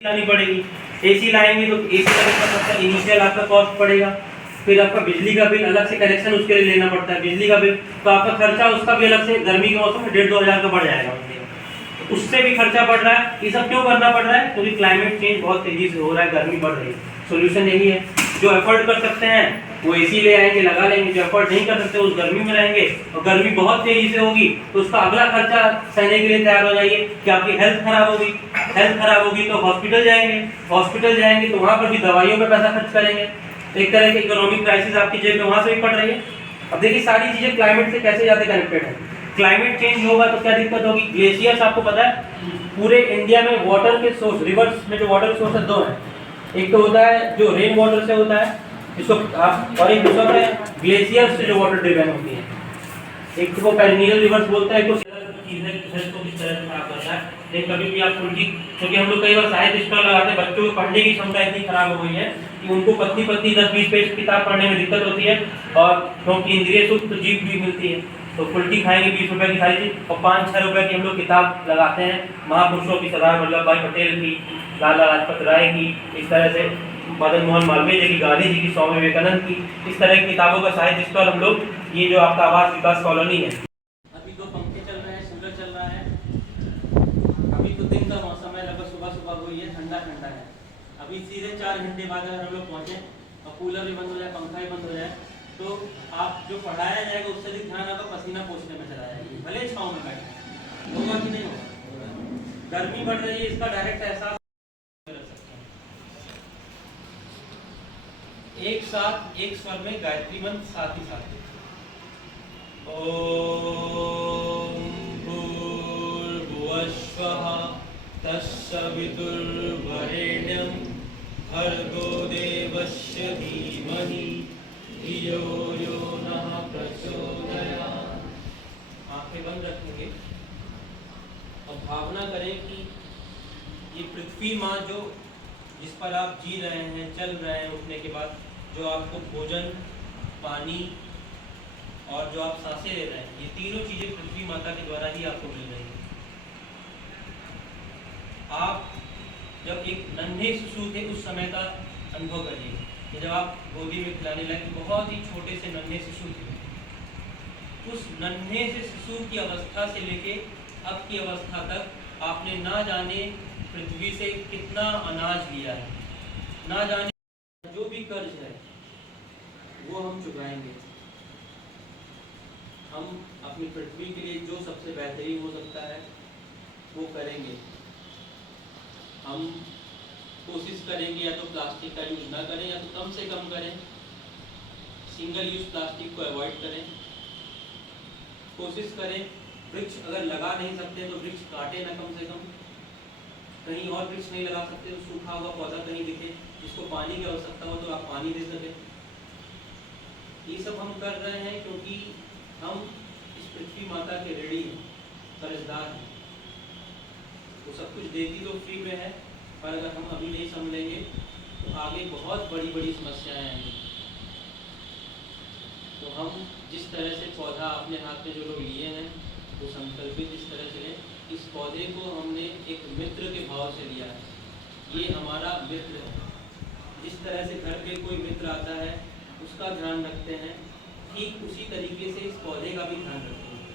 लानी पड़ेगी। एसी लाएंगे तो एसी का कितना सबका इनिशियल आपका कॉस्ट पड़ेगा, फिर आपका बिजली का बिल अलग से कनेक्शन उसके लिए लेना पड़ता है, बिजली का बिल तो आपका खर्चा उसका भी अलग से गर्मी के मौसम में 1,500-2 हज़ार का बढ़ जाएगा, तो उससे भी खर्चा बढ़ रहा है। ये सब क्यों करना पड़ रहा है? क्योंकि क्लाइमेट चेंज बहुत तेजी से हो रहा है, गर्मी बढ़ रही है। सोल्यूशन यही है, जो एफर्ट कर सकते हैं वो एसी ले आएंगे लगा लेंगे, जो एफर्ट नहीं कर सकते उस गर्मी में रहेंगे और गर्मी बहुत तेजी से होगी तो उसका अगला खर्चा सहने के लिए तैयार हो जाइए कि आपकी हेल्थ खराब होगी तो हॉस्पिटल जाएंगे तो वहाँ पर भी दवाइयों पे पैसा खर्च करेंगे, एक तरह की इकोनॉमिक क्राइसिस आपकी जेब में वहाँ से भी पड़ रही है। अब देखिए सारी चीजें क्लाइमेट से कैसे ज्यादा कनेक्टेड है। क्लाइमेट चेंज होगा तो क्या दिक्कत होगी? ग्लेशियर्स आपको पता है पूरे इंडिया में वाटर के सोर्स, रिवर्स में जो वाटर सोर्स है 2 है, एक तो होता है जो रेन वाटर से होता है इसको आप, और एक दूसरा है ग्लेशियर से जो वाटर ड्रिवन होती है, एक को पेरिनियल रिवर्स बोलते हैं, कुछ चीजें हेल्थ को किस तरह से खराब करता है। लेकिन कभी भी आप उनकी, क्योंकि हम लोग कई बार साहित्य स्टॉल लगाते हैं, बच्चों को पढ़ने की क्षमता इतनी खराब हो गई है कि उनको पतली 10-20 पेज किताब पढ़ने में दिक्कत होती है, और क्योंकि इंद्रिय सुख तो जीभ भी मिलती है तो फुल्टी खाएंगे 20 रुपए की सारी चीज, और 5-6 रुपए की हम लोग किताब लगाते हैं महापुरुषों की, सरदार वल्लभ भाई पटेल की, लाला लाजपत राय की, इस तरह से मदन मोहन मालवीय जी की, गांधी जी की, स्वामी विवेकानंद की, इस तरह की किताबों का साहित्य स्टॉल हम लोग, ये जो आपका आवास विकास कॉलोनी है, अभी 2 पंखे चल रहे हैं, कूलर चल रहा है, अभी तो दिन का मौसम है, लगभग सुबह हुई है, ठंडा है, अभी सीधे 4 घंटे बाद अगर हम लोग पहुंचे और कूलर भी बंद हो जाए, पंखा भी बंद हो जाए तो आप जो पढ़ाया जाएगा उससे अधिक ध्यान आपका पसीना पोंछने में चला जाएगा, भले छांव में बैठे, होगा कि नहीं होगा? गर्मी बढ़ रही है, इसका डायरेक्ट एहसास एक साथ एक स्वर में गायत्री मंत्र साथ ही साथ, ओम भूर्भुवः स्वः तत्सवितुर्वरेण्यं भर्गो देवस्य धीमहि धियो यो नः प्रचोदयात्। आंखें बंद रखेंगे और भावना करें कि ये पृथ्वी माँ जो जिस पर आप जी रहे हैं, चल रहे हैं, उठने के बाद जो आपको भोजन, पानी और जो आप सांसें ले रहे हैं, ये तीनों चीजें पृथ्वी माता के द्वारा ही आपको मिल रही है। आप जब एक नन्हे शिशु थे उस समय का अनुभव करिए, जब आप गोदी में खिलाने लगे, बहुत ही छोटे से नन्हे शिशु थे, उस नन्हे से शिशु की अवस्था से लेके अब की अवस्था तक आपने ना जाने पृथ्वी से कितना अनाज लिया है, ना जाने जो भी कर्ज है वो हम चुकाएंगे। हम अपनी पृथ्वी के लिए जो सबसे बेहतरीन हो सकता है वो करेंगे। हम कोशिश करेंगे या तो प्लास्टिक का यूज ना करें, या तो कम से कम करें, सिंगल यूज प्लास्टिक को अवॉइड करें, कोशिश करें वृक्ष अगर लगा नहीं सकते तो वृक्ष काटे ना, कम से कम कहीं और वृक्ष नहीं लगा सकते तो सूखा हुआ पौधा कहीं दिखे जिसको पानी की आवश्यकता हो तो आप पानी दे सकें। ये सब हम कर रहे हैं क्योंकि हम इस पृथ्वी माता के ऋणी हैं, कर्जदार हैं। वो सब कुछ देती तो फ्री में है, पर अगर हम अभी नहीं संभलेंगे तो आगे बहुत बड़ी समस्याएं आएंगी। तो हम जिस तरह से पौधा अपने हाथ में जो लोग लिए हैं वो संकल्पित इस तरह से लें, इस पौधे को हमने एक मित्र के भाव से लिया है, ये हमारा मित्र है। जिस तरह से घर पे कोई मित्र आता है उसका ध्यान रखते हैं, ठीक उसी तरीके से इस पौधे का भी ध्यान रखेंगे।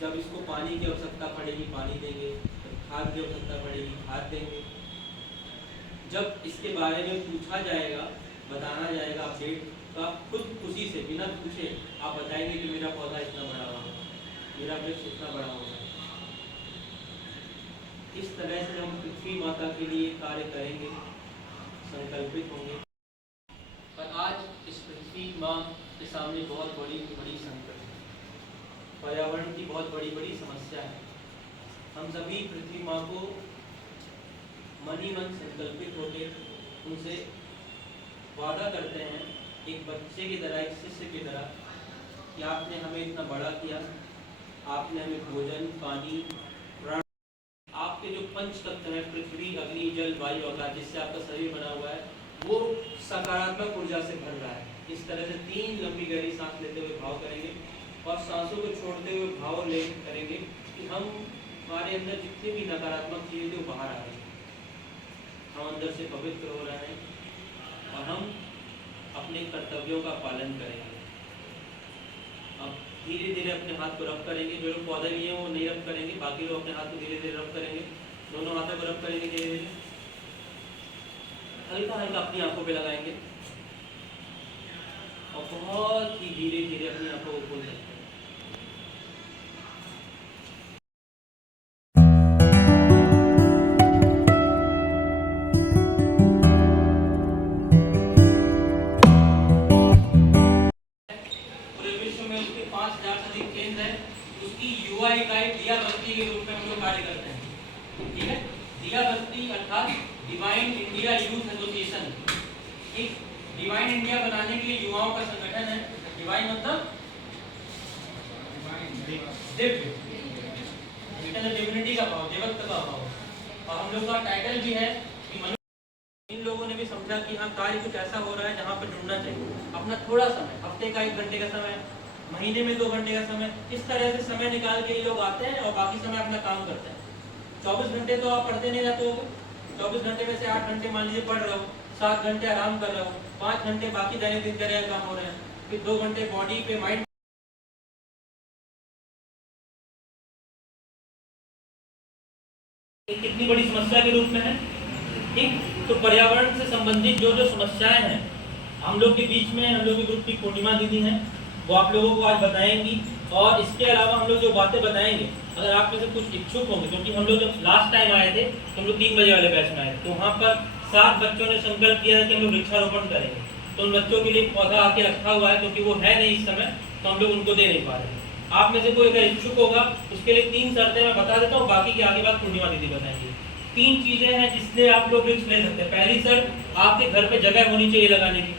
जब इसको पानी की आवश्यकता पड़ेगी पानी देंगे, जब खाद की आवश्यकता पड़ेगी खाद देंगे, जब इसके बारे में पूछा जाएगा, बताना जाएगा अपडेट, तो आप खुद खुशी से बिना पूछे आप बताएंगे कि मेरा पौधा इतना बड़ा होगा, मेरा वृक्ष इतना बड़ा होगा। इस तरह से हम पृथ्वी माता के लिए कार्य करेंगे, संकल्पित होंगे। पर आज इस पृथ्वी माँ के सामने बहुत बड़ी संकट है, पर्यावरण की बहुत बड़ी समस्या है। हम सभी पृथ्वी माँ को मन ही मन संकल्पित होकर उनसे वादा करते हैं, एक बच्चे की तरह, एक शिष्य की तरह, कि आपने हमें इतना बड़ा किया, आपने हमें भोजन, पानी, प्राण, आपके जो पंच तत्व हैं पृथ्वी, अग्नि, जल, वायु, आकाश, जिससे आपका शरीर बना हुआ है, वो सकारात्मक ऊर्जा से भर रहा है। इस तरह से 3 लंबी गहरी सांस लेते हुए भाव करेंगे और सांसों को छोड़ते हुए भाव ले करेंगे कि हम हमारे अंदर जितनी भी नकारात्मक चीजें थी वो बाहर आ रही है। हम अंदर से पवित्र हो रहे हैं और हम अपने कर्तव्यों का पालन करेंगे। अब धीरे धीरे अपने हाथ को रब करेंगे। जो लोग पौधे लिए हैं वो नहीं रब करेंगे, बाकी लोग अपने हाथ को धीरे धीरे रब करेंगे। दोनों हाथों को रब करेंगे धीरे धीरे, हल्का हल्का अपनी आंखों पे लगाएंगे और बहुत ही धीरे धीरे अपनी आंखों को खोल सकते हैं। पूरे विश्व में उसके 5000 से अधिक केंद्र है। उसकी युवा इकाई दिया बस्ती के रूप में हम लोग कार्य करते हैं। ठीक है, दिया बस्ती अर्थात डिवाइन इंडिया यूथ एसोसिएशन, एक डिवाइन इंडिया बनाने के लिए युवाओं का संगठन है। डिवाइन मतलब दिव्य, डिविनिटी का भाव, देवत्व का भाव। और हम लोग का टाइटल भी है कि इन लोगों ने भी समझा कि हाँ कार्य कुछ ऐसा हो रहा है जहाँ पर जुड़ना चाहिए। अपना थोड़ा समय, हफ्ते का 1 घंटे का समय, महीने में 2 घंटे का समय, इस तरह से समय निकाल के ये लोग आते हैं और बाकी समय अपना काम करते हैं। 24 घंटे तो आप पढ़ते नहीं रहते हो, 24 घंटे में से 8 घंटे मान लीजिए पढ़ रहे हो, 7 घंटे आराम कर रहे हो, 5 घंटे बाकी दैनिक दिनचर्या काम हो रहे हैं, फिर 2 घंटे बॉडी पे माइंड। कितनी बड़ी समस्या के रूप में है। ठीक, तो पर्यावरण से संबंधित जो जो समस्याएं हैं हम लोग के बीच में, हम लोग के ग्रुप की पूर्णिमा दीदी हैं, वो आप लोगों को आज बताएंगी। और इसके अलावा हम लोग जो बातें बताएंगे, अगर आप में से कुछ इच्छुक होंगे, क्योंकि हम लोग जब लास्ट टाइम आए थे तो हम लोग 3 बजे वाले बैच में आए थे, तो वहाँ पर 7 बच्चों ने संकल्प किया था कि हम लोग वृक्षारोपण करेंगे। तो उन बच्चों के लिए पौधा आके रखा हुआ है, क्योंकि वो है नहीं इस समय, तो हम लोग उनको दे नहीं पा रहे। आप में से कोई अगर इच्छुक होगा, उसके लिए 3 शर्तें मैं बता देता हूँ, बाकी की आगे बात पूर्णिमा दीदी बताएंगे। 3 चीजें हैं जिससे आप लोग वृक्ष ले सकते हैं। पहली शर्त, आपके घर पे जगह होनी चाहिए लगाने की।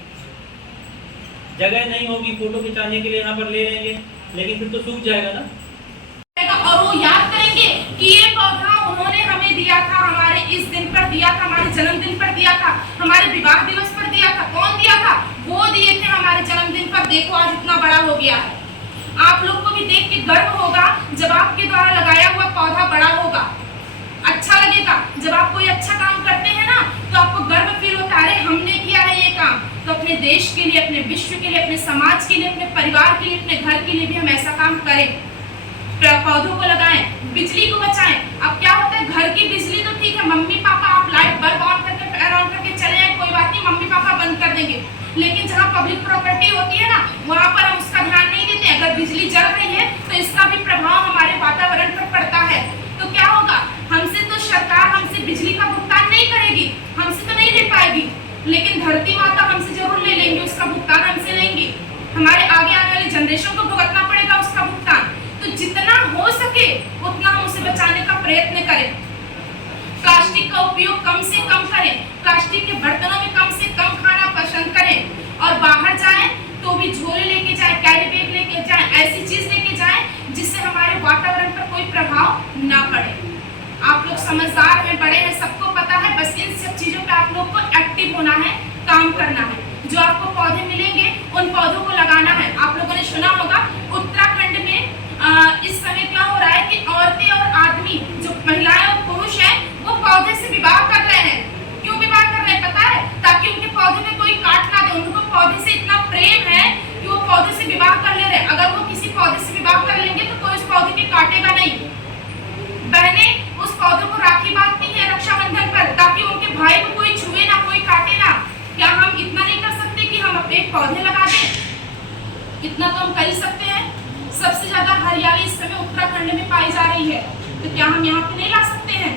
जगह नहीं होगी, फोटो खिंचाने के लिए यहाँ पर ले लेंगे, लेकिन फिर तो सूख जाएगा ना। और वो याद करेंगे कि ये पौधा उन्होंने हमें दिया था, हमारे इस दिन पर दिया था, हमारे जन्मदिन पर दिया था, हमारे विवाह दिवस पर दिया था। कौन दिया था? वो दिए थे हमारे जन्मदिन पर। देखो आज इतना बड़ा हो गया है। आप लोग को भी देख के गर्व होगा जब आपके द्वारा लगाया हुआ पौधा बड़ा होगा। अच्छा लगेगा जब आप कोई अच्छा काम करते हैं ना, तो आपको गर्व फील होता है, अरे हमने किया है ये काम। तो अपने देश के लिए, अपने विश्व के लिए, अपने समाज के लिए, अपने परिवार के लिए, अपने घर के लिए भी हम ऐसा काम करें। पौधों को लगाएं, बिजली को बचाएं। अब क्या होता है, घर की बिजली तो ठीक है, मम्मी पापा आप लाइट बल्ब ऑन करके चले जाए, कोई बात नहीं, मम्मी पापा बंद कर देंगे। लेकिन जहाँ पब्लिक प्रॉपर्टी होती है ना, वहाँ पर हम उसका ध्यान नहीं देते। अगर बिजली जल रही है तो इसका भी प्रभाव हमारे वातावरण पर पड़ता है। तो क्या होगा, हमसे तो सरकार हमसे बिजली का भुगतान नहीं करेगी, हमसे तो नहीं ले पाएगी, लेकिन धरती माता हमसे जरूर ले लेंगे, उसका भुगतान हमसे लेंगी। हमारे आगे आने वाली जनरेशन को भुगतना पड़ेगा उसका भुगतान। तो जितना हो सके उतना हम उसे बचाने का प्रयत्न करें। प्लास्टिक का उपयोग कम से कम करें, प्लास्टिक के बर्तनों में कम से कम खाना पसंद करें। और बाहर जाएं तो भी झोले लेके जाएं, कैरी बैग लेके जाएं, ऐसी चीज लेके जाएं जिससे हमारे वातावरण पर कोई प्रभाव ना पड़े। आप लोग समझदार हैं, बड़े हैं, सबको पता है, बस इन सब चीजों पे आप लोग को एक्टिव होना है, काम करना है। जो आपको पौधे मिलेंगे उन पौधों को लगाना है। आप लोगों ने सुना होगा उत्तराखंड में इस समय क्या हो रहा है कि औरतें और आदमी, जो महिलाएं और पुरुष हैं, वो पौधे से विवाह कर रहे हैं। क्यों विवाह कर रहे हैं पता है? ताकि उनके पौधे में कोई काट ना दे। उनको पौधे से इतना प्रेम है कि वो पौधे से विवाह कर ले रहे हैं। अगर वो किसी पौधे से विवाह कर लेंगे तो कोई उस पौधे के काटेगा नहीं। बहनें उस पौधे को राखी बांधती है रक्षाबंधन पर, ताकि उनके भाई को कोई छुए ना, कोई काटे ना। क्या हम इतना नहीं कर सकते कि हम अपने पौधे लगा दें? इतना तो हम कर ही सकते हैं। सबसे ज्यादा हरियाली इस समय उत्तराखंड में पाई जा रही है, तो क्या हम यहाँ पे नहीं ला सकते हैं?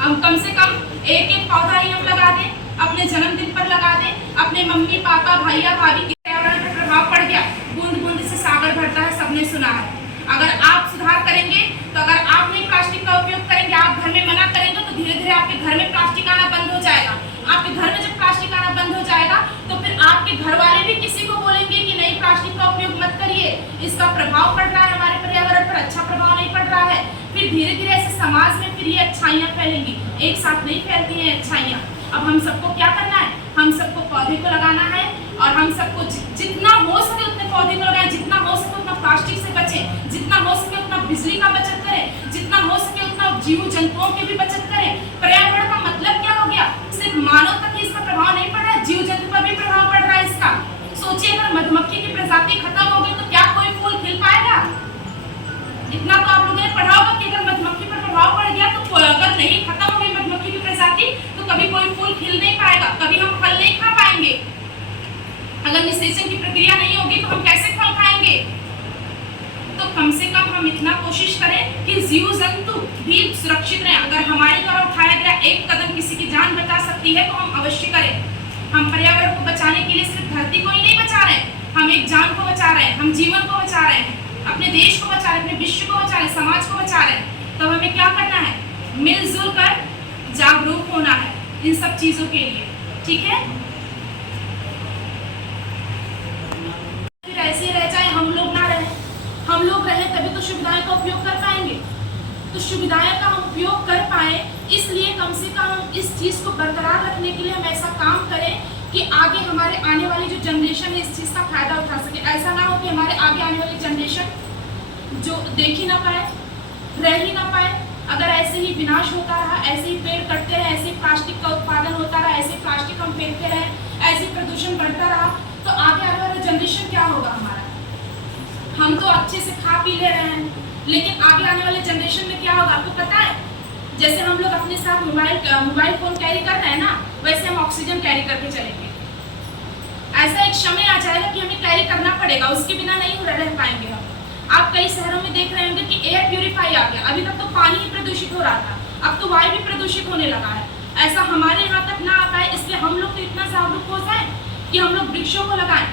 हम कम से कम एक पौधा ही हम लगा दें, अपने जन्मदिन पर लगा दें। अपने मम्मी पापा भैया भाभी के पर्यावरण पर प्रभाव पड़ गया, बूंद बूंद से सागर भरता है, सबने सुना है। अगर आप सुधार करेंगे, तो अगर आप नहीं प्लास्टिक का उपयोग करेंगे, आप घर में मना करेंगे, तो धीरे धीरे आपके घर में प्लास्टिक आना बंद हो जाएगा। आपके घर में जब प्लास्टिक आना बंद हो जाएगा तो फिर आपके घर वाले भी किसी को बोलेंगे कि नहीं प्लास्टिक का उपयोग मत करिए, इसका प्रभाव पड़ रहा है हमारे पर्यावरण पर, अच्छा प्रभाव नहीं पड़ रहा है। फिर धीरे धीरे ऐसे समाज में फिर ये अच्छाइयाँ फैलेंगी। एक साथ नहीं फैलती हैं अच्छाइयाँ। अब हम सबको क्या करना है, हम सबको पौधे को लगाना है, और हम सबको जितना हो सके उतने पौधे को लगाएं, जितना हो सके उतना प्लास्टिक से बचें, जितना हो सके उतना बिजली का बचत करें, जितना हो सके उतना जीव जंतुओं की भी बचत करें। पर्यावरण का मतलब क्या हो गया? हम इतना कोशिश करें कि जीव जंतु भी सुरक्षित रहें। अगर हमारे द्वारा उठाया गया एक कदम किसी की जान बचा सकती है तो हम अवश्य करें। हम पर्यावरण को बचाने के लिए सिर्फ धरती को ही नहीं बचा रहे हैं, हम एक जान को बचा रहे हैं, हम जीवन को बचा रहे हैं, अपने देश को बचा रहे हैं, अपने विश्व को बचा रहे हैं, समाज को बचा रहे हैं। तो हमें क्या करना है, मिलजुल कर जागरूक होना है इन सब चीजों के लिए, ठीक है। फिर ऐसे ही रह जाए, हम लोग ना रहे, हम लोग रहे तभी तो सुविधाएं का उपयोग कर पाएंगे। तो सुविधाएं का हम उपयोग कर पाए, इसलिए कम से कम हम इस चीज को बरकरार रखने के लिए हम ऐसा काम करें कि आगे हमारे आने वाली जो जनरेशन है इस चीज का फायदा उठा सके। ऐसा ना हो कि हमारे आगे आने वाली जनरेशन जो देख ही ना पाए, रह ही ना पाए। अगर ऐसे ही विनाश होता रहा, ऐसे ही पेड़ कटते रहे, ऐसे ही प्लास्टिक का उत्पादन होता रहा, ऐसे ही प्लास्टिक हम फेंकते रहे, ऐसे ही प्रदूषण बढ़ता रहा, तो आगे आने वाला जनरेशन क्या होगा हमारा। हम तो अच्छे से खा पी ले रहे हैं, लेकिन आगे आने वाले जनरेशन में क्या होगा आपको पता है। जैसे हम लोग अपने साथ मोबाइल फोन कैरी कर रहे हैं ना, वैसे हम ऑक्सीजन कैरी करके चलेंगे। ऐसा एक समय आ जाएगा कि हमें कैरी करना पड़ेगा, उसके बिना नहीं रह पाएंगे हम। आप कई शहरों में देख रहे होंगे कि एयर प्यूरिफाई आ गया। अभी तक तो पानी ही प्रदूषित हो रहा था, अब तो वायु भी प्रदूषित होने लगा है। ऐसा हमारे यहाँ तक ना आ पाए, इसलिए हम लोग तो इतना जागरूक हो जाए कि हम लोग वृक्षों को लगाएं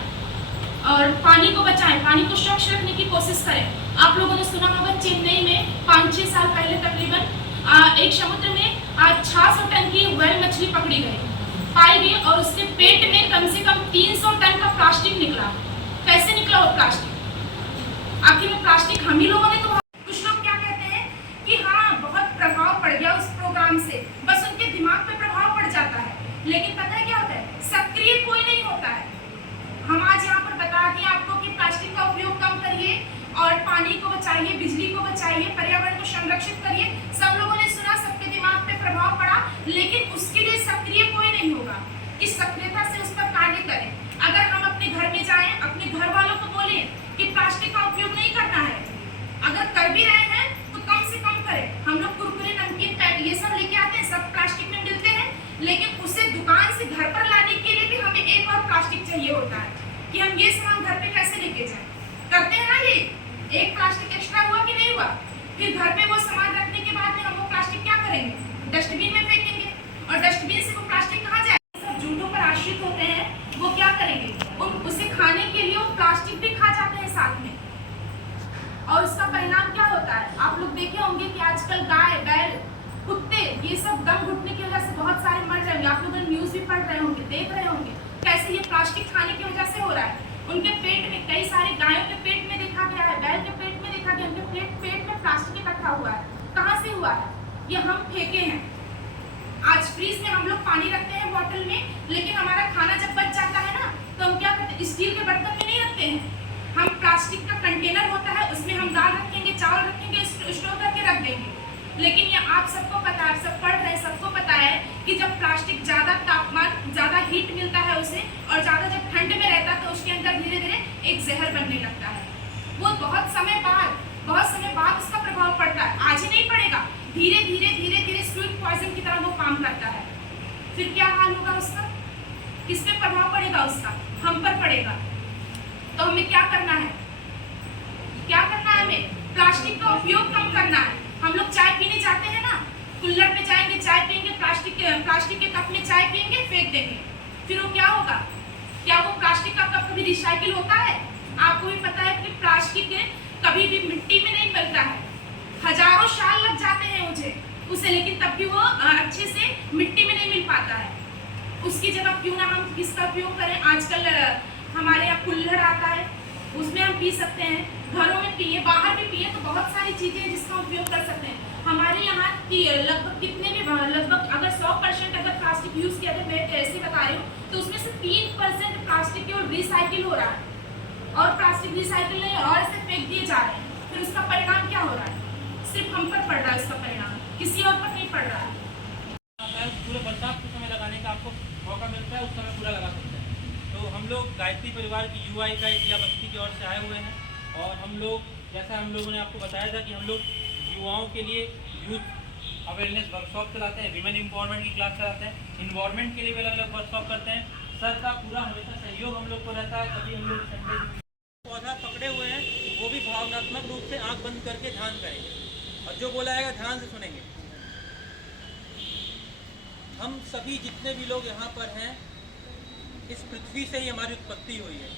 और पानी को बचाएं, पानी को स्वच्छ रखने की कोशिश करें। आप लोगों ने सुना होगा चेन्नई में 5-6 साल पहले तकरीबन एक समुद्र में 600 टन की व्हेल मछली पकड़ी पाई गई और उसके पेट में कम से कम 300 टन का प्लास्टिक निकला। कैसे निकला वो प्लास्टिक? आखिर में प्लास्टिक हम ही लोगों ने तो। कुछ लोग क्या कहते हैं कि हाँ बहुत प्रभाव पड़ गया उस प्रोग्राम से, बस उनके दिमाग पे प्रभाव पड़ जाता है, लेकिन पता है क्या होता है, सक्रिय कोई नहीं होता है। हम आज यहाँ पर बता दें आपको कि प्लास्टिक का उपयोग कम करिए और पानी को बचाइए, बिजली को बचाइए, पर्यावरण को संरक्षित करिए। सब लोगों ने सुना, सबके दिमाग पे प्रभाव पड़ा, लेकिन उसके लिए सक्रिय कोई नहीं होगा। इस सक्रियता से उस पर कार्य करें। अगर हम अपने घर में जाएं, अपने घर वालों को बोलें कि प्लास्टिक का उपयोग नहीं करना है, अगर कर भी रहे हैं तो कम से कम करें। हम लोग कुरकुरे, नमकीन, पैक ये सब लेके आते हैं, सब प्लास्टिक में मिलते हैं, लेकिन उसे दुकान से घर पर लाने के लिए भी हमें एक और प्लास्टिक चाहिए होता है कि हम ये सामान घर पे कैसे लेके जाएं। करते हैं ना, ये एक प्लास्टिक एक्स्ट्रा हुआ कि नहीं हुआ। फिर घर पे वो सामान रखने के बाद में हम वो प्लास्टिक क्या करेंगे, डस्टबिन में फेंकेंगे, और डस्टबिन से वो प्लास्टिक कहाँ जाएगा। सब झूठों पर आश्रित होते हैं, वो क्या करेंगे, उसे खाने के लिए वो प्लास्टिक भी खा जाते हैं साथ में, और उसका परिणाम क्या होता है। आप लोग देखे होंगे कि आजकल गाय, बैल, कुत्ते ये सब दम घुटने की वजह से बहुत सारे मर रहे होंगे। आप लोग नेन्यूज भी पढ़ रहे होंगे, देख रहे होंगे कैसे ये प्लास्टिक खाने की वजह से हो रहा है। उनके पेट में, कई सारे गायों के पेट में देखा गया है, बैल के पेट में देखा गया, उनके पेट में प्लास्टिक इकट्ठा हुआ है। कहाँ से हुआ है, ये हम फेंके हैं। आज फ्रीज में हम लोग पानी रखते हैं बोतल में, लेकिन हमारा खाना जब बच जाता है ना, तो हम क्या करते हैं, स्टील के बर्तन में नहीं रखते हैं, हम प्लास्टिक का कंटेनर होता है उसमें हम दाल रखेंगे, चावल रखेंगे, स्टोर करके रख देंगे। लेकिन ये आप सबको पता है, आप सब पढ़ रहे हैं, सबको पता है कि जब प्लास्टिक ज़्यादा तापमान, ज़्यादा हीट मिलता है उसे, और ज़्यादा जब ठंड में रहता है तो उसके अंदर धीरे धीरे एक जहर बनने लगता है। वो बहुत समय बाद उसका प्रभाव पड़ता है। आज ही नहीं पड़ेगा, धीरे धीरे स्वीट पॉइजन की तरह वो काम करता है। फिर क्या हाल होगा उसका, किस पे प्रभाव पड़ेगा उसका, हम पर पड़ेगा। तो हमें क्या करना है, हमें प्लास्टिक का उपयोग कम करना है। हम लोग चाय पीने जाते हैं ना, कुल्हड़ पे जाएंगे, चाय पियेंगे, प्लास्टिक के कप में चाय पियेंगे, फेंक देंगे। फिर वो क्या होगा, क्या वो प्लास्टिक का कप कभी रिसाइकिल होता है? आपको भी पता है कि प्लास्टिक कभी भी मिट्टी में नहीं मिलता है, हजारों साल लग जाते हैं उसे, लेकिन तब भी वो अच्छे से मिट्टी में नहीं मिल पाता है। उसकी जगह क्यों ना हम किसका उपयोग करें। आजकल हमारे यहाँ कुल्हड़ आता है, उसमें हम पी सकते हैं, घरों में पिए, बाहर भी पिए, तो बहुत सारी चीजें हैं जिसका उपयोग कर सकते हैं। हमारे यहाँ की लगभग अगर 100% अगर प्लास्टिक यूज किया, तो मैं ऐसे बता रही हूँ, तो उसमें से 3% प्लास्टिक केवल रिसाइकिल हो रहा है, और प्लास्टिक रिसाइकिल नहीं और ऐसे फेंक दिए जा रहे हैं। फिर उसका परिणाम क्या हो रहा है, सिर्फ हम पर पड़ रहा है उसका परिणाम, किसी और पर नहीं पड़ रहा है। पूरे बरसात के समय लगाने का आपको मौका मिलता है, उस समय पूरा लगा सकते हैं। तो हम लोग गायत्री परिवार की युवा इकाई दिया बस्ती की ओर से आए हुए हैं, और हम लोग, जैसा हम लोगों ने आपको बताया था कि हम लोग युवाओं के लिए यूथ अवेयरनेस वर्कशॉप चलाते हैं, विमेन एम्पावरमेंट की क्लास चलाते हैं, इन्वायरमेंट के लिए भी अलग अलग वर्कशॉप करते हैं। सर का पूरा हमेशा सहयोग हम लोग को रहता है। कभी हम लोग संडे पौधा पकड़े हुए हैं, वो वो भी भावनात्मक रूप से आंख बंद करके ध्यान करेंगे और जो बोला जाएगा ध्यान से सुनेंगे। हम सभी जितने भी लोग यहाँ पर हैं, इस पृथ्वी से ही हमारी उत्पत्ति हुई है।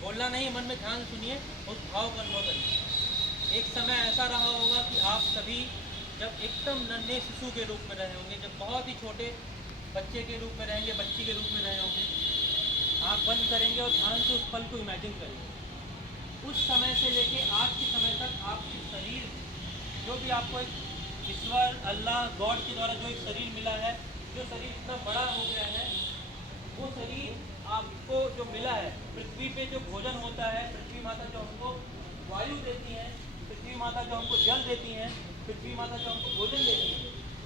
बोलना नहीं, मन में ध्यान सुनिए, उस भाव का अनुभव करिए। एक समय ऐसा रहा होगा कि आप सभी जब एकदम नन्हे शिशु के रूप में रहे होंगे, जब बहुत ही छोटे बच्चे के रूप में रहेंगे, बच्ची के रूप में रहे होंगे, आँख बंद करेंगे और ध्यान से उस पल को इमेजिन करेंगे। उस समय से लेके आज के समय तक आपके शरीर, जो भी आपको एक ईश्वर, अल्लाह, गॉड के द्वारा जो एक शरीर मिला है, जो शरीर इतना बड़ा हो गया है, वो शरीर आपको जो मिला है, पृथ्वी पे जो भोजन होता है, पृथ्वी माता जो हमको वायु देती हैं, पृथ्वी माता जो हमको जल देती हैं, पृथ्वी माता जो हमको भोजन देती है,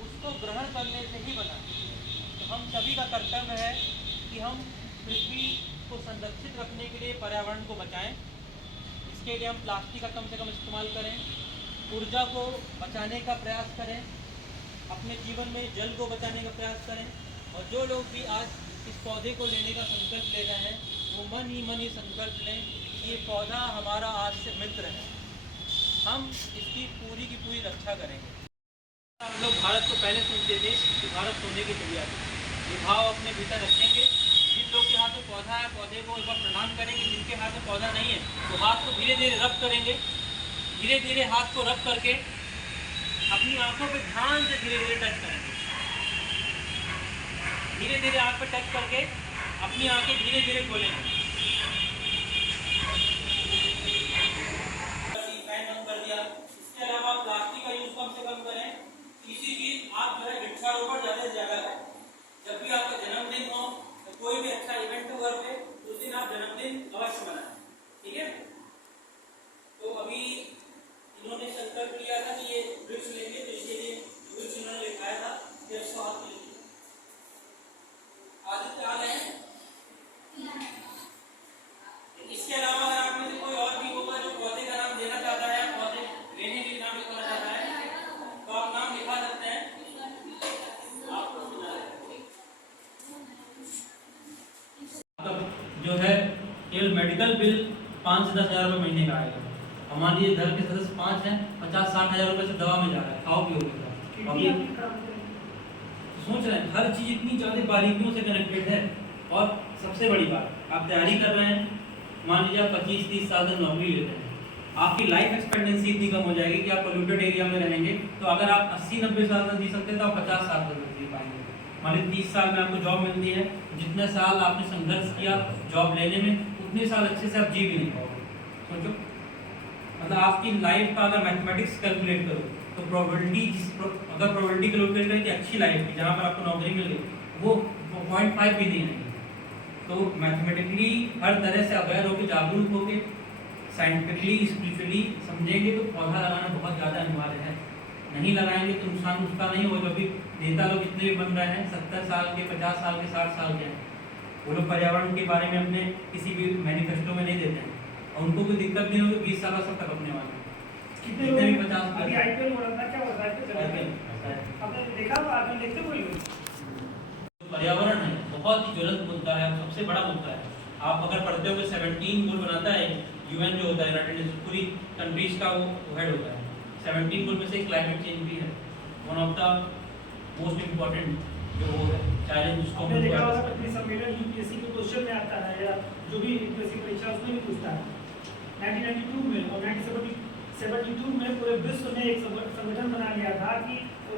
उसको ग्रहण करने से ही बना। तो हम सभी का कर्तव्य है कि हम पृथ्वी को संरक्षित रखने के लिए पर्यावरण को बचाएं। इसके लिए हम प्लास्टिक का कम से कम इस्तेमाल करें, ऊर्जा को बचाने का प्रयास करें, अपने जीवन में जल को बचाने का प्रयास करें। और जो लोग भी आज इस पौधे को लेने का संकल्प ले रहे हैं, वो मन ही संकल्प लें कि ये पौधा हमारा आज से मित्र है, हम इसकी पूरी की पूरी रक्षा करेंगे। हम लोग भारत को पहले सोचते थे कि भारत सोने की चिड़िया थी। ये भाव अपने भीतर रखेंगे। जिन लोग के हाथ में पौधा है, पौधे को एक बार प्रणाम करेंगे। जिनके हाथ में पौधा नहीं है, तो हाथ को धीरे धीरे रब करेंगे। धीरे धीरे हाथ को रब करके अपनी आंखों पे ध्यान से धीरे धीरे टच करेंगे। धीरे धीरे आंख पे टच करके अपनी आंखें धीरे धीरे खोलेंगे। फैन बंद कर दिया। इसके अलावा प्लास्टिक का यूज कम से कम करें। तीसरी चीज, आप जो है वृक्षारोपण ज़्यादा से ज़्यादा करें। जब भी आपका जन्मदिन हो, कोई भी अच्छा इवेंट हो घर पे, उस दिन आप जन्मदिन अवश्य मनाएं। ठीक है? तो अभी इन्होंने संकल्प लिया था कि ये वृक्ष लेंगे, तो इसके लिए वृक्ष इन्होंने लिखाया था 150 हाथ में। आदित्य आ गए हैं। इसके अलावा अगर आप में से कोई और भी होगा जो पौधे का नाम देना चाहता है, पौधे लेने के लिए नाम लिखना चाहता है, तो आप नाम लिखा सकते हैं। आपको सुना है जो है केवल मेडिकल बिल 5 से 10 हज़ार रुपये महीने का आएगा। हमारे लिए घर के सदस्य 5 हैं, 50-60 हज़ार रुपये से दवा में जा रहा है, खाओ पियो के। अभी सोच रहे हैं, हर चीज़ इतनी ज़्यादा बारीकियों से कनेक्टेड है। और सबसे बड़ी बात, आप तैयारी कर रहे हैं, मान लीजिए आप 25-30 साल तक नौकरी लेते हैं, आपकी लाइफ एक्सपेक्टेंसी इतनी कम हो जाएगी कि आप पोल्यूटेड एरिया में रहेंगे। तो अगर आप 80-90 साल तक जी सकते हैं, तो आप 50 साल तक जी पाएंगे। मान लीजिए 30 साल में आपको जॉब मिलती है, जितने साल आपने संघर्ष किया जॉब लेने में, उतने साल अच्छे से आप जी भी नहीं पाओगे। सोचो, मतलब आपकी लाइफ का अगर मैथमेटिक्स कैलकुलेट करो तो प्रोबेबिलिटी, अगर प्रोबेबिलिटी कैलकुलेट करें कि अच्छी लाइफ की, जहाँ पर आपको नौकरी मिल गई, वो 0.5 भी नहीं है। तो मैथमेटिकली हर तरह से अवेयर होकर, जागरूक होकर, साइंटिफिकली, स्पिरिचुअली समझेंगे तो पौधा लगाना बहुत ज़्यादा अनिवार्य है। नहीं लगाएंगे तो नुकसान उसका नहीं होगा। अभी नेता लोग जितने भी बन रहे हैं, 70 साल के, 50 साल के, 60 साल के हैं, वो लोग पर्यावरण के बारे में अपने किसी भी मैनिफेस्टो में नहीं देते हैं, और उनको कोई दिक्कत नहीं होगी। 20 साल सब तक अपने वाले कितने भी लोग 50 अभी आईपीएल हो रहा था, क्या होता है आपने देखा? आपने देखते कोई पर्यावरण है बहुत ही ज्वलंत मुद्दा है, सबसे बड़ा मुद्दा है। आप अगर पढ़ते हो कि 17 गोल बनाता है यूएन जो होता है, यूनाइटेड नेशंस, पूरी कंट्रीज का वो हेड होता है। 17 गोल में से क्लाइमेट चेंज भी है one of the most important जो वो है चैलेंज। उसको आपने देखा होगा पृथ्वी सम्मेलन यूपीएससी के क्वेश्चन में आता है, या जो भी यूपीएससी परीक्षा उसमें भी पूछता है। 1992 में और 1972 में पूरे विश्व में एक संगठन बनाया गया था कि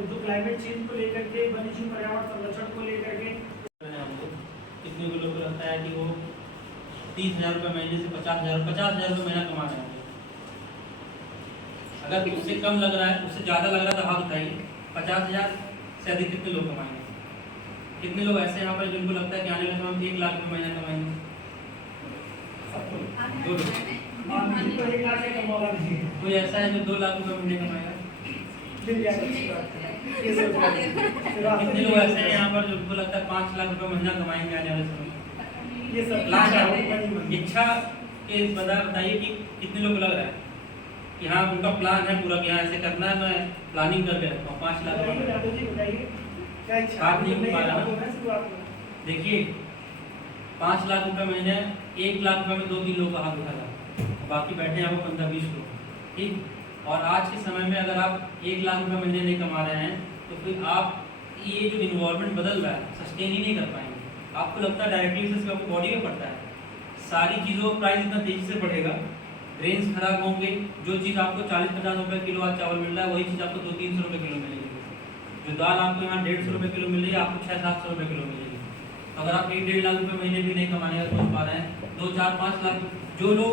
जो क्लाइमेट चेंज को लेकर के, वन्यजीव पर्यावरण संरक्षण को लेकर के, कितने को लोग लगता है कि वो 30,000 रुपये महीने से 50,000 रुपये महीना कमा रहे हैं। अगर उससे कम लग रहा है, उससे ज़्यादा लग रहा है तो हाथ उठाइए। 50,000 से अधिक कितने लोग कमाएंगे? कितने लोग ऐसे यहाँ पर जिनको लगता है कि आने वाले समय में 1 लाख रुपये महीना कमाएंगे? कोई ऐसा है जो 2 लाख रुपये महीने कमाएगा? कितने लोग ऐसे हैं यहाँ पर जिनको लगता है 5 लाख रुपये महीना कमाएंगे आने वाले समय में? इच्छा के बताइए कि कितने लोग लग रहा है कि हाँ उनका प्लान है पूरा कि हाँ ऐसे करना है, मैं प्लानिंग करके रखता हूँ 5 लाख रुपये। देखिए 5 लाख रुपये महीने, 1 लाख रुपये में 2-3 लोग का हाथ उठा जाता है। बाकी बैठे हैं आपको 15-20 लोग, ठीक। और आज के समय में अगर आप 1 लाख रुपये महीने नहीं कमा रहे हैं तो फिर आप ये जो इन्वॉल्वमेंट बदल रहा है सस्टेन ही नहीं कर पाएंगे। आपको लगता है डायरेक्टली इससे आपको बॉडी में पड़ता है, सारी चीज़ों का प्राइस इतना तेज़ी से बढ़ेगा, ग्रेन्स खराब होंगे। जो चीज़ आपको 40-50 रुपये किलो आज चावल मिल रहा है वही चीज़ आपको 200-300 रुपये किलो मिलेगी। जो दाल आपको यहाँ 150 रुपये किलो मिल रही है आपको 600-700 रुपये किलो मिलेगी। अगर आप 1-1.5 लाख रुपये महीने भी नहीं कमाने का सोच पा रहे हैं, 2-4-5 लाख, जो लोग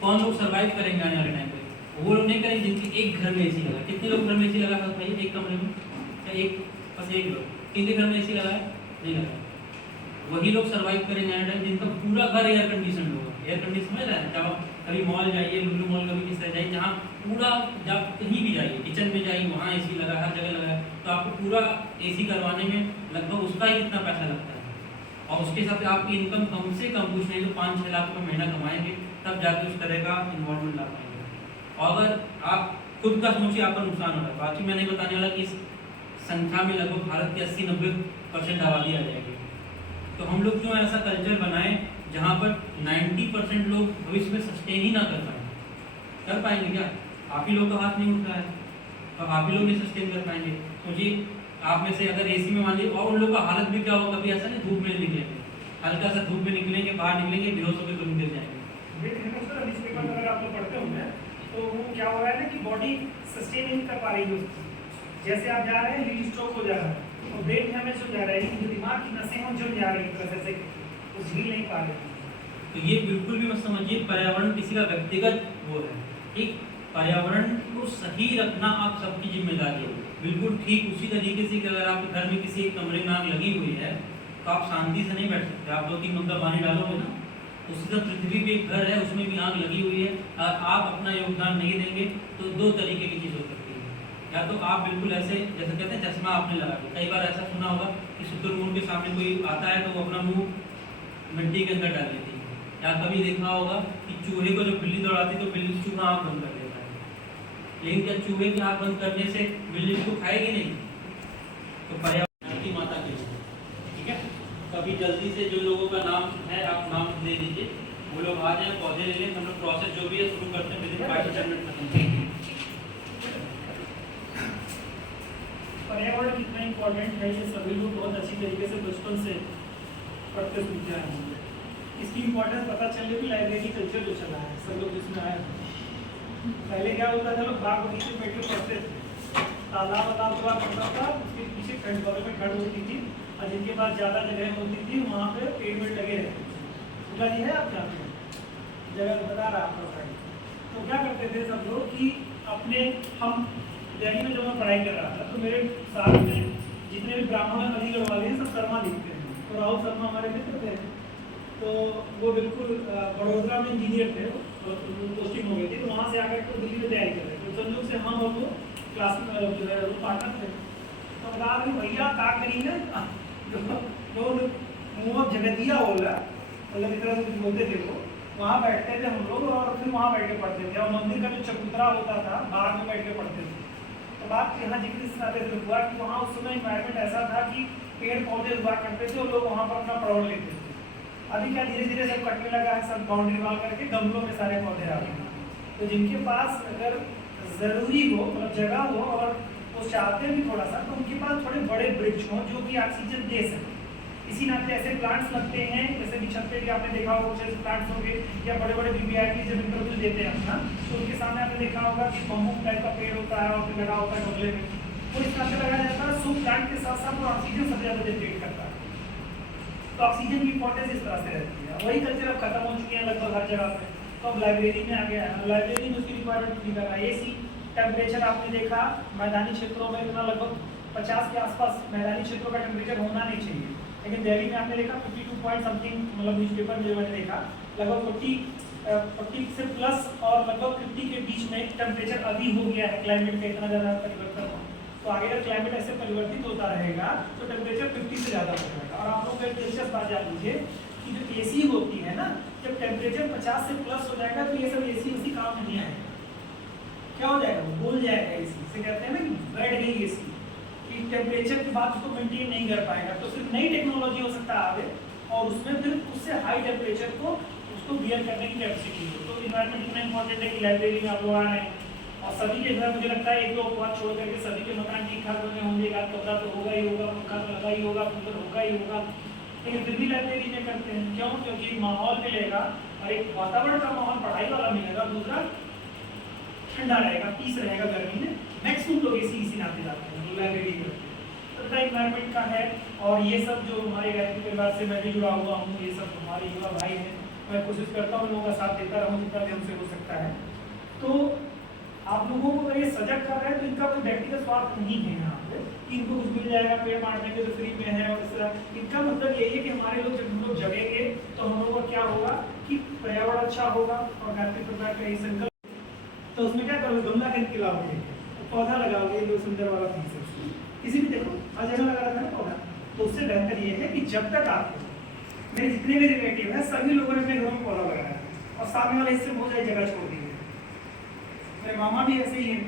कौन लोग सर्वाइव करेंगे आने वाले टाइम पे, वो लोग नहीं करेंगे जिनके एक घर में एसी लगा। कितने लोग घर में एसी लगा सकते हैं एक कमरे में? एक, बस एक लोग। कितने घर में एसी लगा है? नहीं लगा। वही लोग सर्वाइव करेंगे आने टाइम जिनका पूरा घर एयर कंडीशन होगा। एयर कंडीशन समझ रहे हैं? जब आप कभी मॉल जाइए, लुलु मॉल कभी किस तरह जाइए, जहाँ पूरा, जब कहीं भी जाइए, किचन में जाइए वहाँ एसी लगा, हर जगह लगा है, तो आपको पूरा एसी करवाने में लगभग उसका ही कितना पैसा लगता है। और उसके साथ आपकी इनकम कम से कम कुछ नहीं तो 5-6 लाख रुपये महीना कमाएंगे, तब जाके उस तरह का इन्वॉल्वमेंट ला पाएंगे। और अगर आप खुद का सोचिए आपका नुकसान हो रहा है। बाकी मैं नहीं बताने वाला कि इस संख्या में लगभग भारत की 80-90% आबादी आ जाएगी। तो हम लोग क्यों ऐसा कल्चर बनाएं जहाँ पर 90% लोग भविष्य में सस्टेन ही ना कर पाएंगे क्या? आप ही लोग का हाथ नहीं उठ रहा है, तो आप ही लोग नहीं सस्टेन कर पाएंगे। सोचिए आप में से अगर एसी में मान लीजिए, और उन लोग का हालत भी क्या होगा, कभी ऐसा नहीं धूप में निकलेंगे, हल्का सा धूप में निकलेंगे, बाहर निकलेंगे, बेहोश होकर तो निकल जाएंगे। अगर आप लोग पढ़ते होंगे तो वो क्या हो रहा है ना कि बॉडी सस्टेन नहीं कर पा रही है। जैसे आप जा रहे हैं हीट स्ट्रोक हो जा रहा है और ब्रेन डैमेज हो जा रहा है, जो दिमाग की नसें हैं जम जा रही है एक तरह से, वो झील नहीं पा रही। तो ये बिल्कुल भी मत समझिए पर्यावरण किसी का व्यक्तिगत वो है, ठीक। पर्यावरण को सही रखना आप सबकी जिम्मेदारी है। बिल्कुल ठीक उसी तरीके से कि अगर आपके घर में किसी एक कमरे में आग लगी हुई है तो आप शांति से नहीं बैठ सकते। आप 2-3 बूंदा पानी डालोगे ना, उसी तरह पृथ्वी पे एक घर है, उसमें भी आग लगी हुई है, और आप अपना योगदान नहीं देंगे तो 2 तरीके की चीज़ हो सकती है। या तो आप बिल्कुल ऐसे जैसे कहते हैं चश्मा आपने लगा दिया। कई बार ऐसा सुना होगा कि शुतुरमुर्ग के सामने कोई आता है तो वो अपना मुंह मिट्टी के अंदर डाल देती है। या कभी देखा होगा कि चूहे को जब बिल्ली दौड़ाती तो बिल्ली चूहा आँख बंद कर देता है, लेकिन क्या चूहे की आँख बंद करने से बिल्ली को खाएगी नहीं? तो पर्यावरण की माता के लिए, ठीक है। कभी जल्दी से जो लोगों का नाम है आप नाम दे दीजिए, वो लोग आ जाए, पौधे ले लें, हम लोग प्रोसेस जो भी है शुरू करते हैं। विदिन 5-10 मिनट खत्म। पर्यावरण कितना इम्पोर्टेंट है ये सभी लोग बहुत अच्छी तरीके से बचपन से पढ़ते सुनते आए होंगे। इसकी इम्पोर्टेंस पता चलने भी लाइब्रेरी कल्चर जो चला है, सब लोग जिसमें आए हैं। पहले क्या होता था, लोग बाग बगीचे में बैठ के पढ़ते थे, तालाब हुआ करता था, उसके पीछे खंड में खड़ होती थी, और जिनके पास ज़्यादा जगह होती थी वहाँ पे पेड़ वेड़ लगे रहते थे। उनका जी है आप जानते हैं जगह बता रहा आपका फ्रेंड। तो क्या करते थे सब लोग कि अपने, हम दिल्ली में जब मैं पढ़ाई कर रहा था तो मेरे साथ में जितने भी ब्राह्मण अलीगढ़ वाले हैं सब शर्मा लिखते हैं। तो राहुल शर्मा हमारे मित्र थे, तो वो बिल्कुल बड़ोदरा में इंजीनियर थे, पोस्टिंग हो गई थी, तो वहाँ से आकर तो दिल्ली में तैयारी कर रहे थे। तो संयोग से हम और वो क्लास में जो है वो पार्टनर थे। तो बता रहे भैया का करेंगे, वो मुँह जगतिया बोल रहा, मतलब इस तरह से बोलते थे वो। वहाँ बैठते थे हम लोग और फिर वहाँ बैठ के पढ़ते थे, और मंदिर का जो चबूतरा होता था बाहर में बैठ के पढ़ते थे। तो बात यहाँ जिक्र इस तरह से हुआ कि वहाँ उस समय इन्वायरमेंट ऐसा था कि पेड़ पौधे हुआ करते थे और लोग वहाँ पर अपना पढ़ लेते थे। अभी क्या धीरे धीरे सब कटने लगा है, सब बाउंड्री वाल करके गमलों में सारे पौधे आ गए। तो जिनके पास अगर ज़रूरी हो, मतलब जगह हो और वो चाहते भी थोड़ा सा, तो उनके पास थोड़े बड़े वृक्ष हों जो कि ऑक्सीजन दे सकें। इसी नाते ऐसे प्लांट्स लगते हैं, जैसे कि छत पे भी आपने देखा होगा कुछ ऐसे प्लांट्स होंगे, या बड़े बड़े वीवीआईपी जब इंटरव्यू देते हैं अपना, तो उनके सामने आपने देखा होगा कि बम्बू टाइप का पेड़ होता है और लगा होता है गमले में, वो इस तरह से लगाया जाता है। सूप प्लांट के साथ साथ वो ऑक्सीजन सबसे ज़्यादा जनरेट करता है, तो ऑक्सीजन की इंपॉर्टेंस इस तरह से रहती है। वही कल्चर अब खत्म हो चुके हैं लगभग हर जगह पे। तो अब लाइब्रेरी में आ गया है, लाइब्रेरी में उसकी रिक्वायरमेंट पूरी कर रहा है। एसी टेम्परेचर आपने देखा मैदानी क्षेत्रों में इतना लगभग 50 के आसपास मैदानी क्षेत्रों का टेम्परेचर होना नहीं चाहिए, लेकिन दिल्ली में आपने देखा 52 पॉइंट समथिंग, मतलब न्यूज़पेपर में जो मैंने देखा लगभग 40 से प्लस और लगभग 50 के बीच में टेम्परेचर अभी हो गया है। क्लाइमेट का इतना ज़्यादा परिवर्तन हो, तो आगे अगर क्लाइमेट ऐसे परिवर्तित होता रहेगा तो टेम्परेचर 50 से ज़्यादा हो जाएगा। और आप लोग एक दिलचस्प बात जान लीजिए कि जो एसी होती है ना, जब टेम्परेचर 50 से प्लस हो जाएगा तो ये सब एसी उसी काम में नहीं आएगा। क्या हो जाएगा, वो बोल जाएगा एसी से, कहते हैं ना कि बैठ गई एसी, कि टेम्परेचर की बात उसको मेंटेन नहीं कर पाएगा। तो सिर्फ नई टेक्नोलॉजी हो सकता है आगे, और उसमें फिर उससे हाई टेम्परेचर को उसको बियर करने की कैपेसिटी हो। तो इन्वायरमेंट इतना इंपॉर्टेंट है कि लाइब्रेरी में आप लोग आ रहे हैं और सभी के घर मुझे लगता है एक दो बात छोड़ करके सभी के मकान ठीक ठाक बने होंगे, एक आध कमरा तो होगा ही होगा, पंखा तो लगा ही होगा, कूलर होगा ही होगा, लेकिन फिर भी लाइब्रेरी में करते हैं। क्यों? क्योंकि एक माहौल मिलेगा और एक वातावरण का माहौल पढ़ाई वाला मिलेगा, दूसरा ठंडा रहेगा, पीस रहेगा गर्मी में। मैक्सिमम लोग इसी नाते जाते हैं जो लाइब्रेरी करते हैं। तो इन्वायरमेंट का है और ये सब जो हमारे गायत्री परिवार से मैं भी जुड़ा हुआ हूँ, ये सब हमारे युवा भाई हैं, मैं कोशिश करता हूँ लोगों का साथ देता रहूँ जितना भी हमसे हो सकता है। तो आप लोगों को अगर ये सजग कर रहे हैं तो इनका कोई व्यक्तिगत स्वार्थ नहीं है यहाँ पे कि इनको कुछ मिल जाएगा, पेड़ बांटने के तो फ्री में है और इस तरह। इनका मतलब यही है कि हमारे लोग जब हम लोग जगेंगे तो हम लोगों का क्या होगा कि पर्यावरण अच्छा होगा और गायत्री परिवार का यही संकल्प। तो उसमें क्या करोगे, गमला खरीद के लाओगे, पौधा लगाओगे, ये सुंदर वाला पीस है, किसी भी देखो हर जगह लगा रखा है पौधा। तो उससे बेहतर ये है कि जब तक आप मेरे जितने भी रिलेटिव हैं सभी लोगों ने अपने घरों में पौधा लगाया है और सामने वाले हिस्से बहुत सारी जगह छोड़ दी है। मेरे मामा भी ऐसे ही हैं,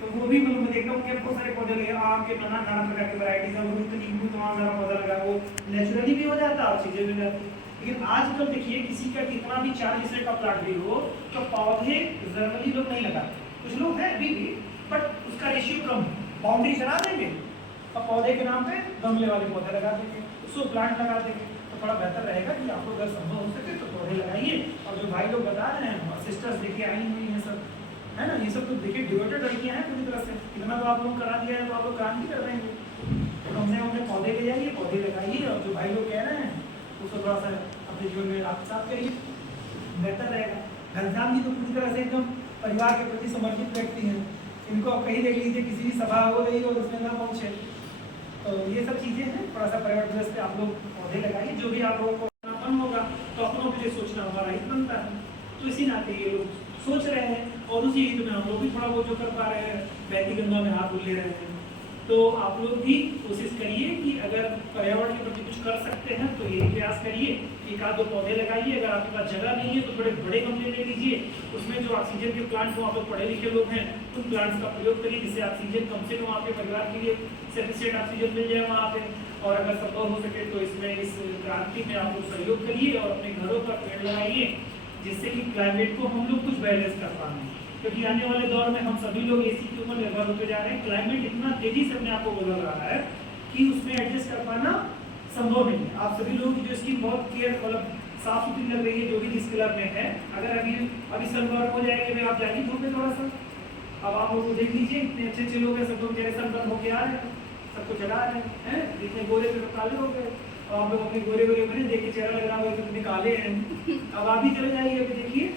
तो वो भी मतलब मैं देखता हूँ कि बहुत सारे पौधे लगे, आम के नाना प्रकार की वैरायटीज है, वो नींबू तमाम सारा पौधा लगा, वो नेचुरली भी हो जाता है और चीज़ें भी हो जाती है। लेकिन आजकल देखिए किसी का कितना भी 4 हिस्से का प्लाट भी हो तो पौधे जनरली लोग नहीं लगाते, कुछ लोग हैं अभी भी, बट उसका रेशियो कम है। बाउंड्री चला देंगे और पौधे के नाम पे गमले वाले पौधे लगा देंगे, उसको प्लांट लगा देंगे। तो थोड़ा बेहतर रहेगा कि आपको अगर संभव हो सके तो पौधे लगाइए। और जो भाई लोग बता रहे हैं और सिस्टर्स देखिए आई हुई हैं सब, है ना, ये सब तो देखिए डिवोटेड लड़कियाँ हैं पूरी तरह से। इतना तो आप लोग करा दिया है तो आप लोग काम भी कर रहे हैं, तो कम से कम अपने पौधे ले जाइए, पौधे लगाइए और जो भाई लोग कह रहे हैं उसको थोड़ा सा अपने जीवन में आप साथ करिए, बेहतर रहेगा। घनश्याम जी तो पूरी तरह से एकदम परिवार के प्रति समर्पित व्यक्ति हैं, इनको आप कहीं देख लीजिए किसी भी सभा हो रही हो उसमें ना पहुँचे। तो ये सब चीज़ें हैं, थोड़ा सा पर्यावरण दिवस पे आप लोग पौधे लगाइए, जो भी आप लोगों को मन होगा तो अपनों के लिए सोचना हमारा हित बनता है। तो इसी नाते ये लोग सोच रहे हैं और उसी हित में हम लोग भी थोड़ा बहुत जो कर पा रहे हैं बहती गंगा में हाथ ले रहे हैं। तो आप लोग भी कोशिश करिए कि अगर पर्यावरण के प्रति कुछ कर सकते हैं तो ये प्रयास करिए, एक आध दो पौधे लगाइए। अगर आपके पास जगह नहीं है तो थोड़े बड़े गमले ले लीजिए, उसमें जो ऑक्सीजन के प्लांट हो, आप लोग पढ़े लिखे लोग हैं, उन प्लांट्स का प्रयोग करिए जिससे ऑक्सीजन कम से कम आपके परिवार के लिए सफिशिएंट ऑक्सीजन मिल जाए वहाँ पे। और अगर संभव हो सके तो इसमें इस क्रांति में आप लोग सहयोग करिए और अपने घरों पर पेड़ लगाइए, जिससे कि क्लाइमेट को हम लोग कुछ बैलेंस कर पाएँ। क्योंकि आने वाले दौर में हम सभी लोग एसी के ऊपर निर्भर होते जा रहे हैं। क्लाइमेट इतना तेजी से अपने आप को बदल रहा है कि उसमें एडजस्ट कर पाना संभव नहीं है। आप सभी लोगों की जो स्किन बहुत केयर मतलब साफ सुथरी लग रही है, जो भी जिस कलर में है, अगर अभी सनबर्न हो जाएंगे मैं आप जाएंगे धूप में थोड़ा सा। अब आप लोग देख लीजिए इतने अच्छे अच्छे लोग हैं, सब लोग मेरे सनबर्न होके आ रहे हैं, सबको चढ़ा रहे हैं, इतने गोरे पे काले हो गए और आप लोग अपने गोरे गोरे बने देख के चेहरा लग रहा होगा कि कितने काले हैं। अब आप भी चले जाइए, अभी देखिए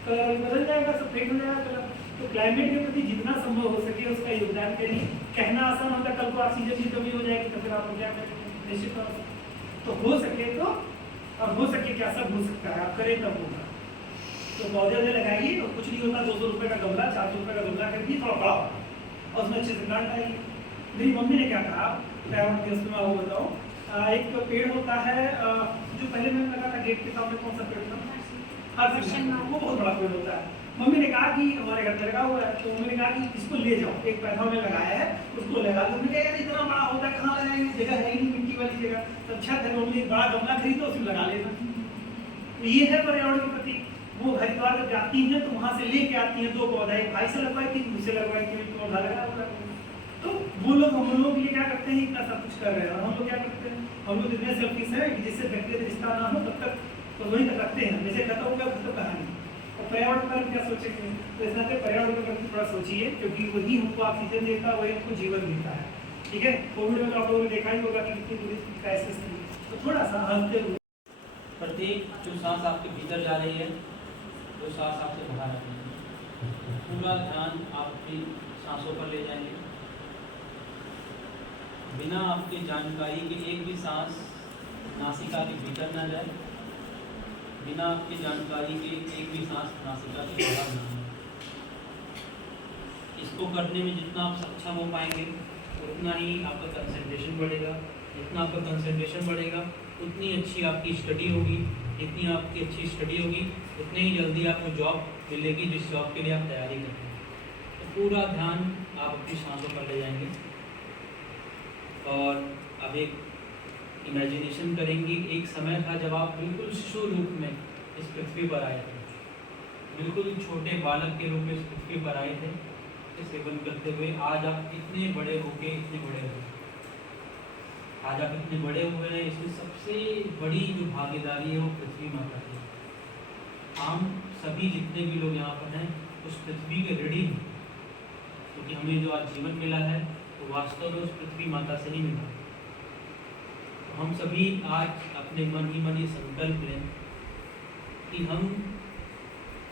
कलर अभी बदल जाएगा, सब फेड हो जाएगा कलर। तो क्लाइमेट के प्रति जितना संभव हो सके उसका योगदान करिए। कहना आसान होता है, कल को ऑक्सीजन की कमी हो जाएगी तो फिर आप क्या करेंगे, निश्चित तौर से। तो हो सके तो, और हो सके क्या सब हो सकता है, आप करें तब होगा। तो पौधे लगाइए और कुछ नहीं होता, 200 रुपये का गमला, 400 रुपये का गमला खरीदिए थोड़ा बड़ा और उसमें अच्छे से प्लांट लगाइए। मेरी मम्मी ने क्या कहा, पर्यावरण दिवस में मैं वो बताऊँ, एक पेड़ होता है जो पहले मैंने लगा था गेट के सामने, कौन सा पेड़ था, हर्षवर्धन, वो बहुत बड़ा पेड़ होता है। मम्मी ने कहा कि हमारे घर पे लगा हुआ है, तो मम्मी ने कहा कि इसको ले जाओ, एक पैसा में लगाया है उसको लगा दो। मैंने कहा यार इतना बड़ा होता है कहाँ लगाएंगे, जगह है ही नहीं, मिट्टी वाली जगह। तो अच्छा था मम्मी एक बड़ा गमला खरीदो उसमें लगा लेना। तो ये है पर्यावरण के प्रति। वो हरिद्वार जब जाती हैं तो वहाँ से लेके आती हैं 2 पौधा, एक भाई से लगवाई थी, मुझसे लगवाई थी, पौधा लगा हुआ है। तो वो लोग हम लोग ये क्या करते हैं, इतना सब कुछ कर रहे हैं और हम लोग क्या करते हैं, हम लोग इतने सेल्फिश हैं कि जिससे व्यक्तिगत रिश्ता ना हो तब तक तो वहीं तक रखते हैं, जैसे खत्म हो गया खत्म कहानी। और पर्यावरण पर क्या सोचेंगे, तो इस नाते पर्यावरण के प्रति थोड़ा सोचिए, क्योंकि वही हमको ऑक्सीजन देता है, वही हमको जीवन देता है। ठीक है, कोविड में तो आप लोगों ने देखा ही होगा कि कितनी बुरी क्राइसिस थी। तो थोड़ा सा हंसते हुए प्रत्येक जो सांस आपके भीतर जा रही है वो सांस आपसे बाहर आ रही है, पूरा ध्यान आपकी सांसों पर ले जाएंगे। बिना आपकी जानकारी के एक भी सांस नासिका के भीतर ना जाए, बिना आपकी जानकारी के एक भी सांस नासिका के बाहर ना जाए। इसको करने में जितना आप सक्षम हो पाएंगे उतना ही आपका कंसंट्रेशन बढ़ेगा, जितना आपका कंसंट्रेशन बढ़ेगा उतनी अच्छी आपकी स्टडी होगी, जितनी आपकी अच्छी स्टडी होगी उतनी ही जल्दी आपको जॉब मिलेगी जिस जॉब के लिए आप तैयारी कर रहे हैं। तो पूरा ध्यान आप अपनी सांसों पर ले जाएंगे और अब एक इमेजिनेशन करेंगे। एक समय था जब आप बिल्कुल शिशु रूप में इस पृथ्वी पर आए थे, बिल्कुल छोटे बालक के रूप में इस पृथ्वी पर आए थे सेवन करते हुए। आज आप इतने बड़े होके इतने बड़े हो, आज आप इतने बड़े हुए हैं, इसमें सबसे बड़ी जो भागीदारी है वो पृथ्वी माता की। हम सभी जितने भी लोग यहाँ पर हैं उस पृथ्वी के ऋणी हैं, क्योंकि हमें जो आज जीवन मिला है वो वास्तव में उस पृथ्वी माता से ही मिला। तो हम सभी आज अपने मन ही मन ये संकल्प लें कि हम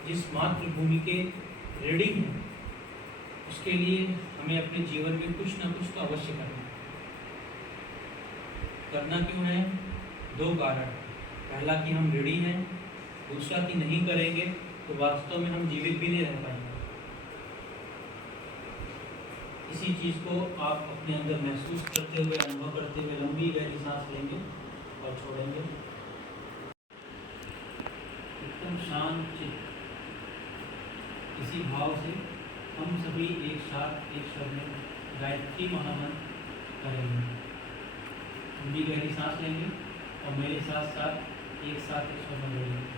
जिस मातृभूमि के ऋणी हैं उसके लिए हमें अपने जीवन में कुछ ना कुछ तो अवश्य करना क्यों है? 2 कारण। पहला कि हम ऋणी हैं, दूसरा कि नहीं करेंगे तो वास्तव में हम जीवित भी नहीं रह पाएंगे। इसी चीज़ को आप अपने अंदर महसूस करते हुए, अनुभव करते हुए लंबी गहरी सांस लेंगे और छोड़ेंगे। एकदम शांत चित्त, इसी भाव से हम सभी एक साथ एक स्वर में गायत्री महामंत्र करेंगे। लंबी गहरी सांस लेंगे और मेरे साथ साथ एक स्वर में बोलेंगे।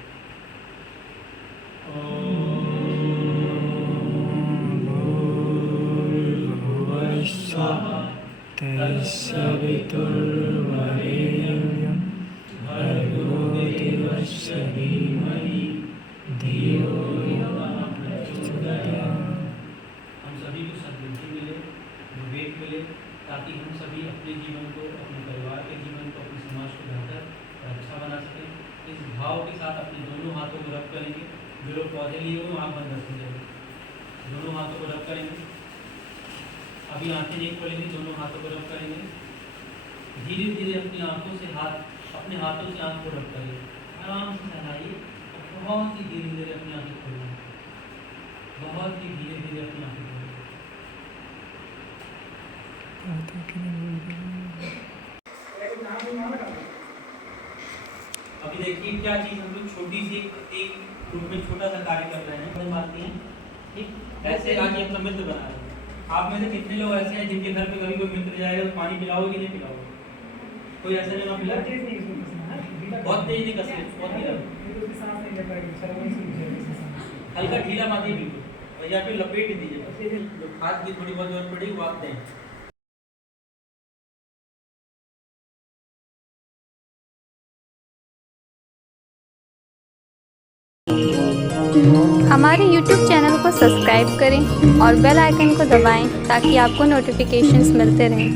ताकि हम सभी अपने जीवन को, अपने परिवार के जीवन को, अपने समाज को बेहतर और अच्छा बना सकें। इस भाव के साथ अपने दोनों हाथों को रब करेंगे। जो लोग पौधे लिए हुए आँख बंद रखेंगे, दोनों हाथों को रब करेंगे। अभी आंखें नहीं खोलेंगे, दोनों हाथों को रब करेंगे। धीरे धीरे अपनी आँखों से अपने हाथों से आँख को रब करिए, आराम से सहलाइए और बहुत ही धीरे धीरे अपनी आँखें खोलेंगे, बहुत ही धीरे धीरे अपनी आँखें खोलेंगे। अभी देखिए क्या चीज़ हम लोग छोटी सी एक ग्रुप में छोटा सा कार्य कर रहे हैं, मानती हैं ठीक। ऐसे आज ये अपना मित्र बना रहे हैं। आप में से कितने लोग ऐसे हैं जिनके घर पे कभी कोई मित्र जाएगा तो पानी पिलाओगे कि नहीं पिलाओगे? कोई ऐसा नहीं पिला? बहुत तेज नहीं कसते, बहुत ढीला, हल्का ढीला मारिए बिल्कुल, या फिर लपेट ही दीजिए। हाथ की थोड़ी बहुत जरूरत पड़ेगी वो आप दें। हमारे YouTube चैनल को सब्सक्राइब करें और बेल आइकन को दबाएं ताकि आपको नोटिफिकेशंस मिलते रहें।